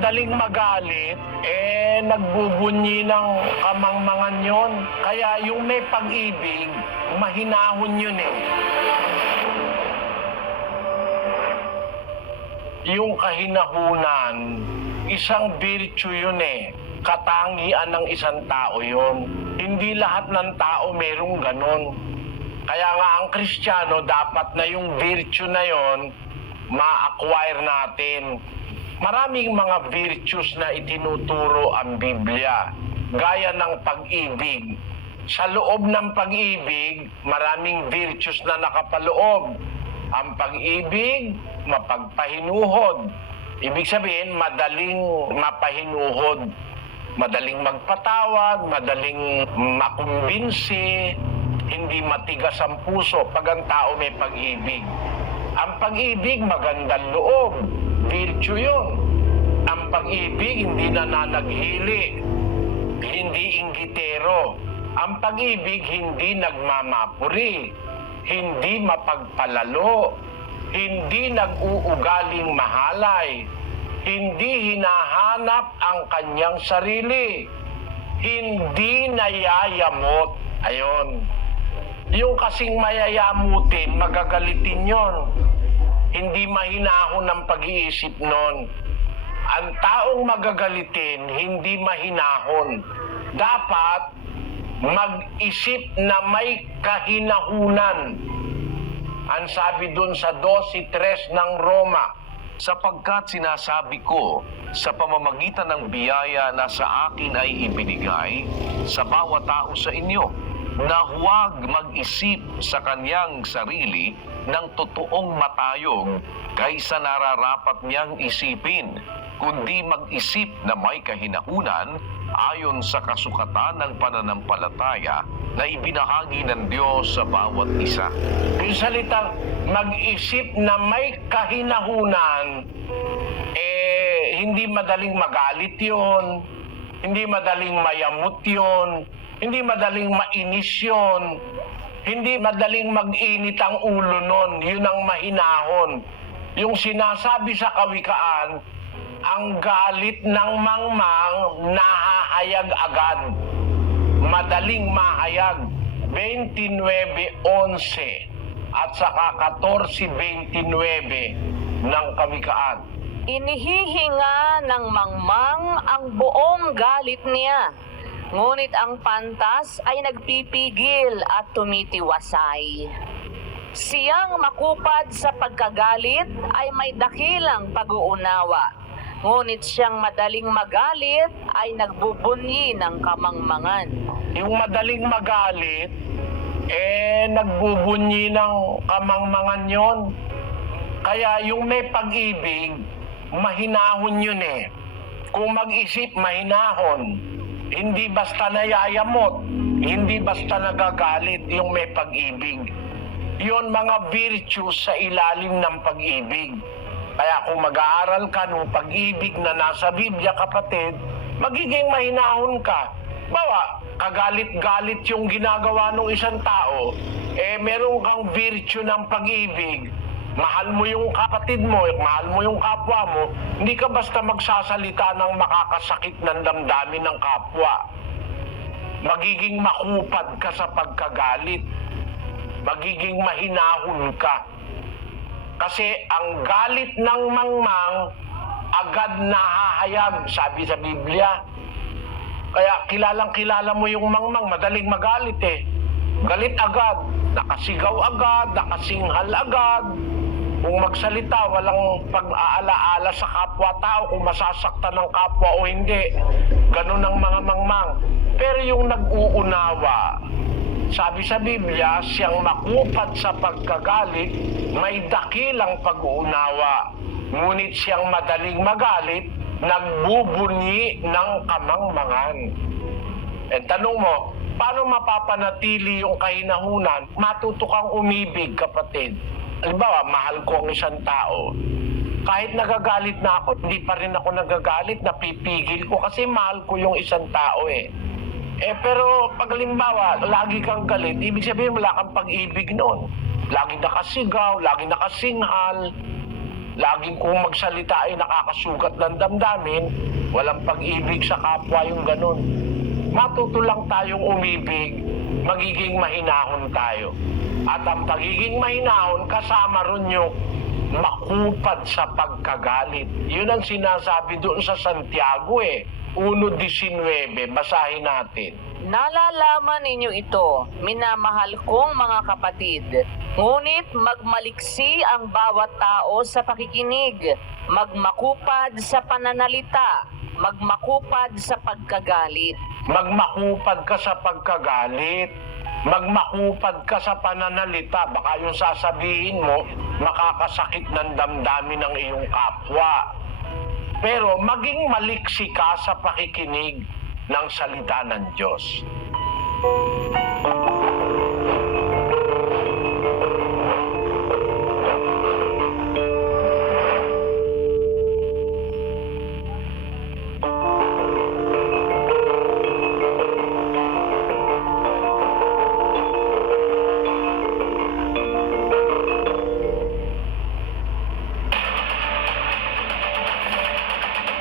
madaling magalit, nagbubunyi ng kamangmangan yon. Kaya yung may pag-ibig, mahinahon yun eh. Yung kahinahunan, isang virtue yun eh. Katangian ng isang tao yun. Hindi lahat ng tao merong ganon. Kaya nga ang Kristiyano, dapat na yung virtue na yon ma-acquire natin. Maraming mga virtues na itinuturo ang Biblia, gaya ng pag-ibig. Sa loob ng pag-ibig, maraming virtues na nakapaloob. Ang pag-ibig, mapagpahinuhod. Ibig sabihin, madaling mapahinuhod. Madaling magpatawad, madaling makumbinsi, hindi matigas ang puso pag ang tao may pag-ibig. Ang pag-ibig, magandang loob. Virtue yun. Ang pag-ibig, hindi nananaghili, hindi inggitero. Ang pag-ibig, hindi nagmamapuri, hindi mapagpalalo, hindi nag-uugaling mahalay, hindi hinahanap ang kanyang sarili, hindi nayayamot. Ayon. Yung kasing mayayamutin, magagalitin yon. Hindi mahinahon ang pag-iisip nun. Ang taong magagalitin, hindi mahinahon. Dapat mag-isip na may kahinahunan. Ang sabi dun sa 12:3 ng Roma, sapagkat sinasabi ko sa pamamagitan ng biyaya na sa akin ay ibinigay sa bawat tao sa inyo, na huwag mag-isip sa kanyang sarili ng totoong matayog kaysa nararapat niyang isipin, kundi mag-isip na may kahinahunan ayon sa kasukatan ng pananampalataya na ibinahagi ng Diyos sa bawat isa. yung salitang mag-isip na may kahinahunan, hindi madaling magalit yun, hindi madaling mayamot yun, hindi madaling mainis yun, hindi madaling mag-init ang ulo nun. Yun ang mahinahon. Yung sinasabi sa kawikaan, ang galit ng mangmang nahahayag agad. Madaling mahayag. 29:11 at saka 14:29 ng kawikaan. Inihihinga ng mangmang ang buong galit niya, ngunit ang pantas ay nagpipigil at tumitiwasay. Siyang makupad sa pagkagalit ay may dakilang pag-uunawa, ngunit siyang madaling magalit ay nagbubunyi ng kamangmangan. Yung madaling magalit, nagbubunyi ng kamangmangan yon. Kaya yung may pag-ibig, mahinahon yun eh. Kung mag-isip, mahinahon. Hindi basta nayayamot, hindi basta nagagalit yung may pag-ibig. Yun mga virtues sa ilalim ng pag-ibig. Kaya kung mag-aaral ka ng pag-ibig na nasa Biblia, kapatid, magiging mahinahon ka. Bawa, kagalit-galit yung ginagawa ng isang tao, meron kang virtue ng pag-ibig. Mahal mo yung kapatid mo, mahal mo yung kapwa mo, hindi ka basta magsasalita ng makakasakit ng damdamin ng kapwa. Magiging makupad ka sa pagkagalit. Magiging mahinahon ka. Kasi ang galit ng mangmang agad nahahayag, sabi sa Biblia. Kaya kilalang-kilala mo yung mangmang, madaling magalit eh. Galit agad, nakasigaw agad, nakasinghal agad. Kung magsalita, walang pag-aalaala sa kapwa-tao kung masasaktan ng kapwa o hindi. Ganun ang mga mangmang. Pero yung nag-uunawa, sabi sa Biblia, siyang makupad sa pagkagalit, may dakilang pag-uunawa. Ngunit siyang madaling magalit, nagbubunyi ng kamangmangan. Tanong mo, paano mapapanatili yung kahinahunan? Matuto kang umibig, kapatid. Halimbawa, mahal ko ang isang tao. Kahit nagagalit na ako, hindi pa rin ako nagagalit, napipigil ko kasi mahal ko yung isang tao eh. Pero pag halimbawa, lagi kang galit, ibig sabihin wala kang pag-ibig noon. Lagi nakasigaw, lagi nakasinghal. Laging kung magsalita ay nakakasugat ng damdamin, walang pag-ibig sa kapwa yung ganun. Matuto lang tayong umibig, magiging mahinahon tayo. At ang pagiging mahinahon, kasama ron yung makupad sa pagkagalit. Yun ang sinasabi doon sa Santiago 1:19, basahin natin. Nalalaman ninyo ito, minamahal kong mga kapatid. Ngunit magmaliksi ang bawat tao sa pakikinig, magmakupad sa pananalita, magmakupad sa pagkagalit. Magmakupad ka sa pagkagalit. Magmakupad ka sa pananalita. Baka yung sasabihin mo, makakasakit ng damdamin ng iyong kapwa. Pero maging maliksi ka sa pakikinig ng salita ng Diyos.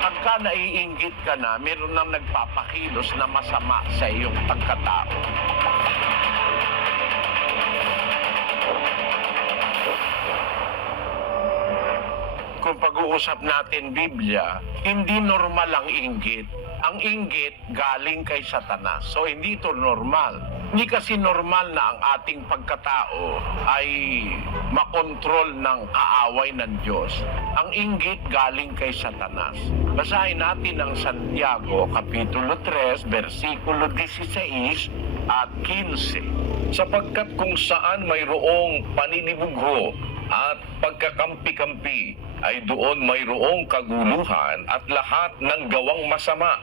Pagka naiinggit ka na, meron nang nagpapakilos na masama sa iyong pagkatao. Kung pag-uusap natin Biblia, hindi normal ang inggit. Ang inggit galing kay Satanas. So hindi ito normal. Hindi kasi normal na ang ating pagkatao ay makontrol ng kaaway ng Diyos. Ang inggit galing kay Satanas. Basahin natin ang Santiago, Kapitulo 3, versikulo 16 at 15. Sapagkat kung saan mayroong paninibugho at pagkakampi-kampi, ay doon mayroong kaguluhan at lahat ng gawang masama.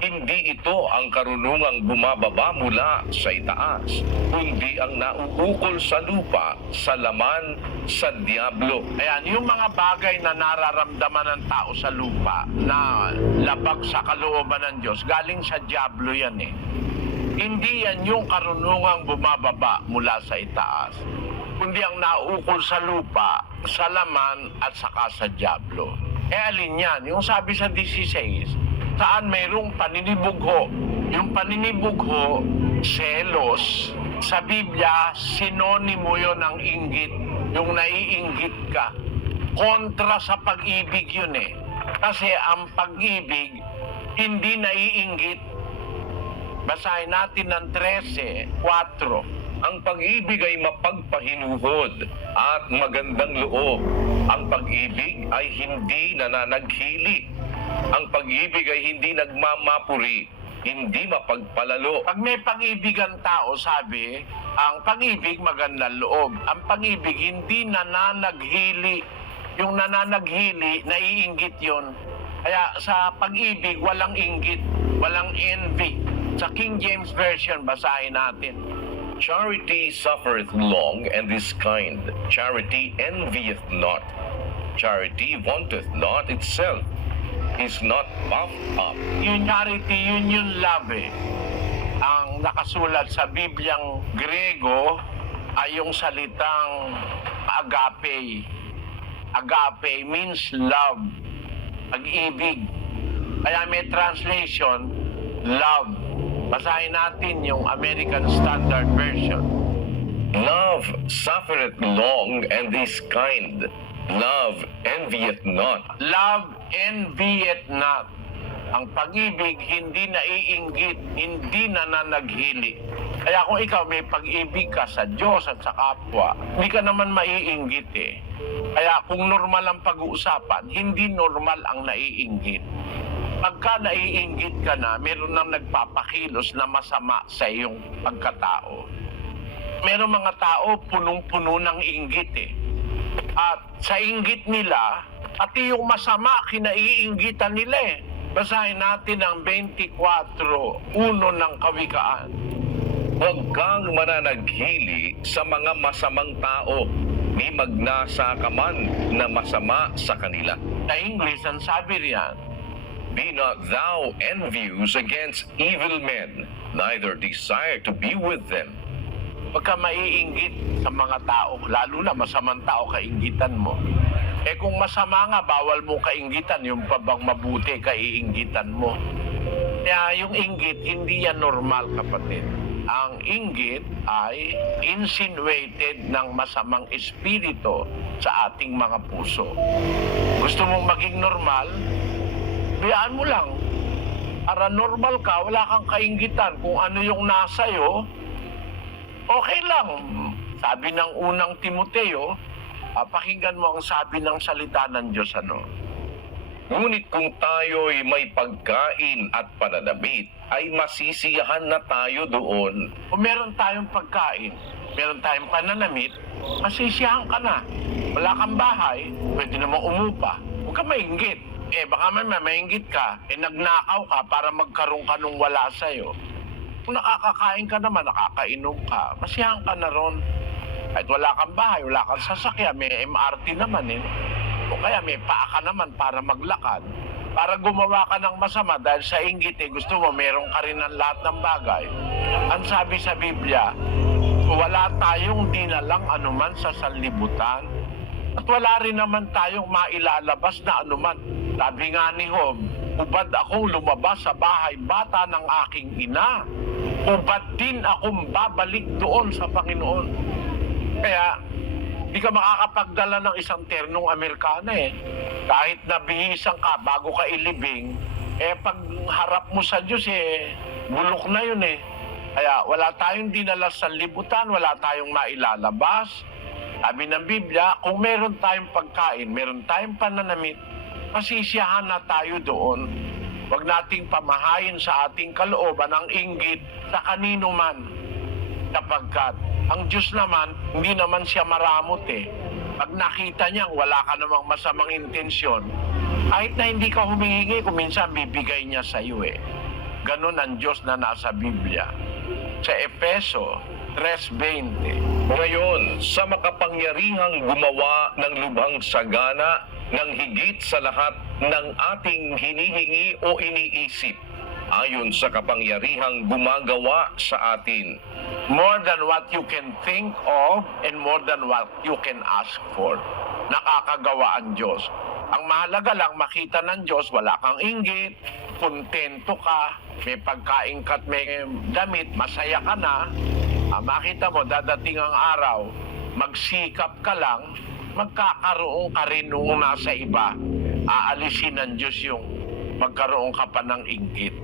Hindi ito ang karunungang bumababa mula sa itaas, kundi ang nauukol sa lupa, sa laman, sa diablo. Ayan, yung mga bagay na nararamdaman ng tao sa lupa na labag sa kalooban ng Diyos, galing sa diablo yan Hindi yan yung karunungang bumababa mula sa itaas, kundi ang nauukol sa lupa, sa laman at saka sa diablo. Alin yan? Yung sabi sa 16, saan mayroong paninibugho. Yung paninibugho, selos. Sa Biblia, sinonimo yun ng inggit. Yung naiinggit ka. Kontra sa pag-ibig yun Kasi ang pag-ibig, hindi naiinggit. Basahin natin ng 13:4. Ang pag-ibig ay mapagpahinuhod at magandang loob. Ang pag-ibig ay hindi nananaghili. Ang pag-ibig ay hindi nagmamapuri, hindi mapagpalalo. Pag may pag-ibig ang tao, sabi, ang pag-ibig magandang loob. Ang pag-ibig hindi nananaghili. Yung nananaghili, naiinggit yun. Kaya sa pag-ibig, walang inggit, walang envy. Sa King James Version, basahin natin. Charity suffereth long and is kind. Charity envieth not. Charity vaunteth not itself, is not puffed up. Yung charity, yun yung love Ang nakasulat sa Bibliang Grego ay yung salitang agape. Agape means love, pag-ibig. Kaya may translation, love. Basahin natin yung American Standard Version. Love suffereth long and is kind. Love envieth not. Love envieth not. Ang pag-ibig hindi naiinggit, hindi nananaghili. Kaya kung ikaw may pag-ibig ka sa Diyos at sa kapwa, hindi ka naman maiinggit Kaya kung normal ang pag-uusapan, hindi normal ang naiinggit. Pagka naiinggit ka na, meron nang nagpapakilos na masama sa iyong pagkatao. Meron mga tao punong-puno ng inggit At sa inggit nila, pati yung masama, kinaiinggitan nila Basahin natin ang 24:1 ng Kawikaan. Huwag kang mananaghili sa mga masamang tao, ni magnasa ka man na masama sa kanila. Sa English, ang sabi riyan, Be not thou envious against evil men, neither desire to be with them. Huwag ka maiinggit sa mga tao, lalo na masamang tao kainggitan mo. Eh kung masama nga, bawal mo kainggitan. Yung pa bang mabuti, kaiinggitan mo. Kaya yung inggit, hindi yan normal, kapatid. Ang inggit ay insinuated ng masamang espiritu sa ating mga puso. Gusto mong maging normal? Biyaan mo lang. Para normal ka, wala kang kainggitan. Kung ano yung nasa'yo, okay lang. Sabi ng unang Timoteo, pakinggan mo ang sabi ng salita ng Diyos, Ngunit kung tayo'y may pagkain at pananamit, ay masisiyahan na tayo doon. Kung meron tayong pagkain, meron tayong pananamit, masisiyahan ka na. Wala kang bahay, pwede namang umupa. Huwag ka mainggit. Baka may mainggit ka, nagnakaw ka para magkaroon ka nung wala sa'yo. Kung nakakakain ka naman, nakakainom ka, masiyahan ka na ron. Kahit wala kang bahay, wala kang sasakyan, may MRT naman O kaya may paa ka naman para maglakad. Para gumawa ka ng masama dahil sa inggit gusto mo, meron ka rin ng lahat ng bagay. Ang sabi sa Biblia, wala tayong dinalang anuman sa sanlibutan at wala rin naman tayong mailalabas na anuman. Sabi nga ni Job, ubad akong lumabas sa bahay bata ng aking ina. Ubad din akong babalik doon sa Panginoon. Kaya, di ka makakapagdala ng isang ternong Amerikana Kahit nabihisan ka bago ka ilibing, pag harap mo sa Diyos bulok na yun Kaya wala tayong dinala sa libutan, wala tayong mailalabas. Sabi ng Biblia, kung meron tayong pagkain, meron tayong pananamit, masisiyahan na tayo doon. Huwag nating pamahayin sa ating kalooban ang inggit sa kanino man. Sapagkat ang Diyos naman, hindi naman siya maramot Pag nakita niyang wala ka namang masamang intensyon, kahit na hindi ka humihingi, kung minsan bibigay niya sa iyo Ganon ang Diyos na nasa Biblia. Sa Efeso 3:20. Ngayon, sa makapangyarihang gumawa ng lubhang sagana ng higit sa lahat ng ating hinihingi o iniisip, ayon sa kapangyarihang gumagawa sa atin. More than what you can think of and more than what you can ask for. Nakakagawa ang Diyos. Ang mahalaga lang makita ng Diyos, wala kang inggit, kontento ka, may pagkain ka at may damit, masaya ka na. Makita mo, dadating ang araw, magsikap ka lang, magkakaroon ka rin nung nasa iba. Aalisin ng Diyos yung magkaroon ka pa ng inggit.